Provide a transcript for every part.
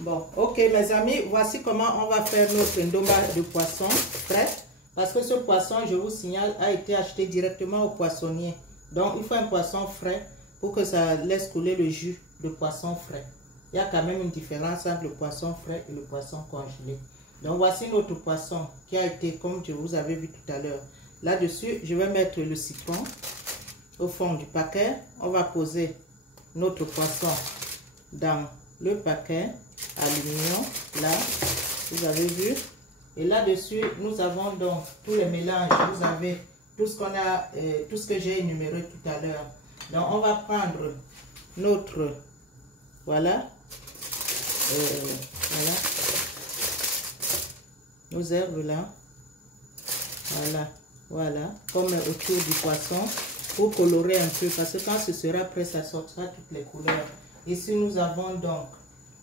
Bon, ok mes amis, voici comment on va faire notre ndomba de poisson frais. Parce que ce poisson, je vous signale, a été acheté directement au poissonnier. Donc il faut un poisson frais pour que ça laisse couler le jus de poisson frais. Il y a quand même une différence entre le poisson frais et le poisson congelé. Donc voici notre poisson qui a été, comme je vous avais vu tout à l'heure. Là-dessus, je vais mettre le citron au fond du paquet. On va poser notre poisson dans le paquet aluminium, là, vous avez vu. Et là-dessus, nous avons donc tous les mélanges. Vous avez tout ce qu'on a, tout ce que j'ai énuméré tout à l'heure. Donc, on va prendre notre, voilà, voilà, nos herbes là, voilà, comme autour du poisson, pour colorer un peu, parce que quand ce sera prêt, ça sortira toutes les couleurs. Ici, nous avons donc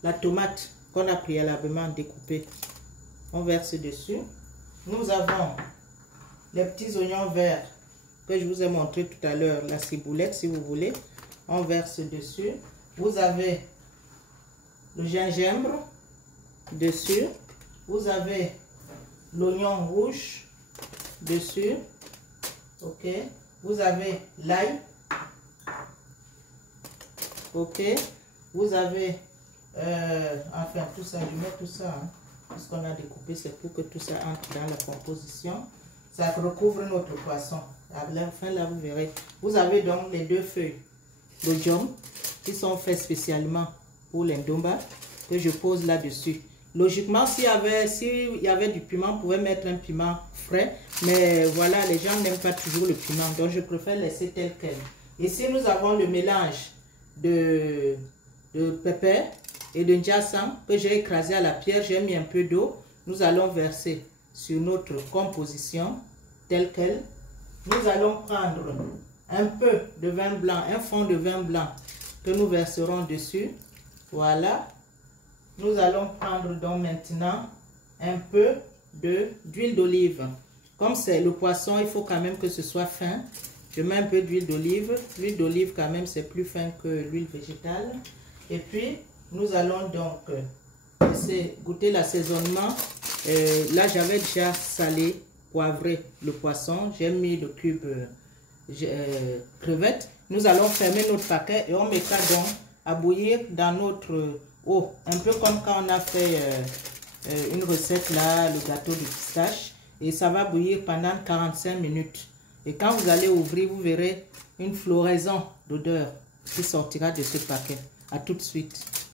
la tomate qu'on a préalablement découpée. On verse dessus. Nous avons les petits oignons verts que je vous ai montré tout à l'heure, la ciboulette si vous voulez. On verse dessus. Vous avez le gingembre dessus. Vous avez l'oignon rouge dessus. Ok. Vous avez l'ail. Ok. Vous avez, enfin tout ça, je mets tout ça, hein. Tout ce qu'on a découpé, c'est pour que tout ça entre dans la composition. Ça recouvre notre poisson. À la fin, là, vous verrez. Vous avez donc les deux feuilles d'oignon qui sont faites spécialement pour les ndomba que je pose là-dessus. Logiquement, s'il y avait du piment, on pouvait mettre un piment frais. Mais voilà, les gens n'aiment pas toujours le piment. Donc, je préfère laisser tel quel. Ici, nous avons le mélange de pépé et de njasam que j'ai écrasé à la pierre. J'ai mis un peu d'eau. Nous allons verser sur notre composition telle quelle. Nous allons prendre un peu de vin blanc, un fond de vin blanc que nous verserons dessus. Voilà. Nous allons prendre donc maintenant un peu d'huile d'olive. Comme c'est le poisson, il faut quand même que ce soit fin. Je mets un peu d'huile d'olive. L'huile d'olive quand même c'est plus fin que l'huile végétale. Et puis nous allons donc goûter l'assaisonnement. Là j'avais déjà salé, poivré le poisson. J'ai mis le cube crevette. Nous allons fermer notre paquet et on mettra donc à bouillir dans notre eau. Un peu comme quand on a fait une recette là, le gâteau de pistache. Et ça va bouillir pendant 45 minutes. Et quand vous allez ouvrir, vous verrez une floraison d'odeur qui sortira de ce paquet. À tout de suite.